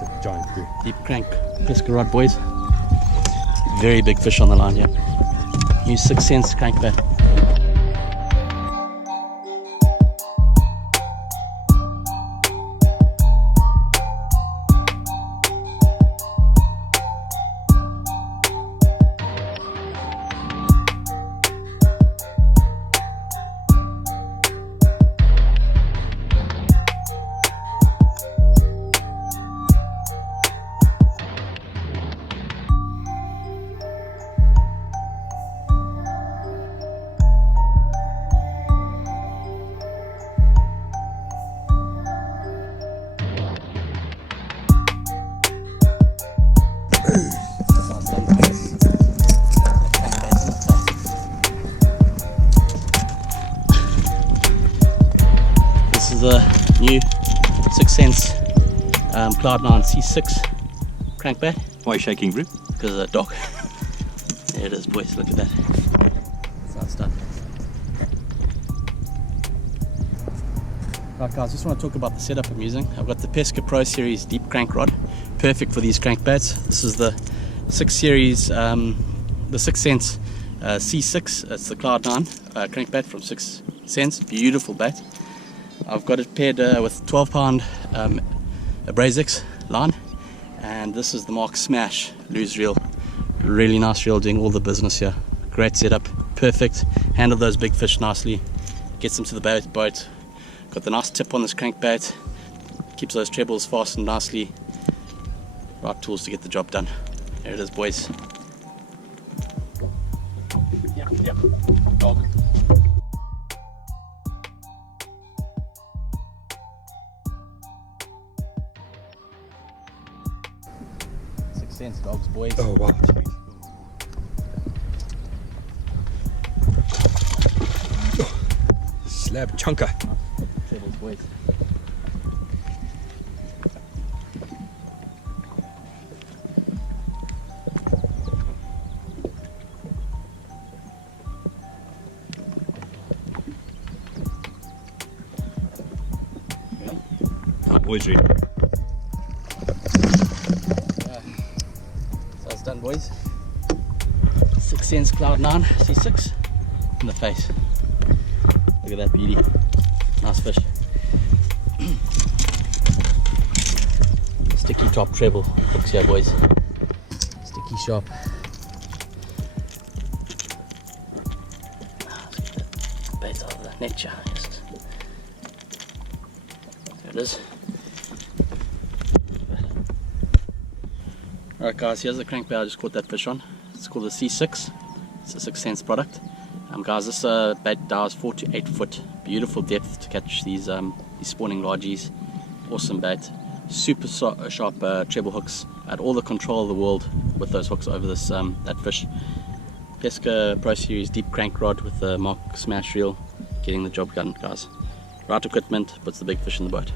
It's a giant brew. Deep crank pesca rod, boys. Very big fish on the line here. Use 6 cents crankbait. This is a new 6 cents Cloud9 C6 crankbait. Why are you shaking, Brew? Because of the dog. There it is, boys, look at that. Sound stuff. Right guys, just want to talk about the setup I'm using. I've got the Pesca Pro Series deep crank rod, perfect for these crankbaits. This is the 6 series, the 6 cents C6. It's the Cloud9 crankbait from 6 cents. Beautiful bait. I've got it paired with 12-pound Abrasics line, and this is the Mark Smash loose reel. Really nice reel, doing all the business here. Great setup, perfect. Handle those big fish nicely, gets them to the boat. Got the nice tip on this crankbait, keeps those trebles fastened nicely. Right tools to get the job done. There it is, boys. Yep, dog. Cents dogs, boys. Oh wow. Slab chunker. Trebles, boys. Boys ready. That's done, boys. 6 cents Cloud9 C6 in the face. Look at that beauty. Nice fish. Sticky top treble hooks here, boys. Sticky sharp. Bait out of the nature. There it is. Alright guys, here's the crankbait I just caught that fish on. It's called the C6. It's a 6 cents product. Guys, this bait dives 4 to 8 foot. Beautiful depth to catch these spawning largies. Awesome bait. Super sharp treble hooks. I had all the control of the world with those hooks over this that fish. Pesca Pro Series deep crank rod with the Mark Smash reel. Getting the job done, guys. Right equipment puts the big fish in the boat.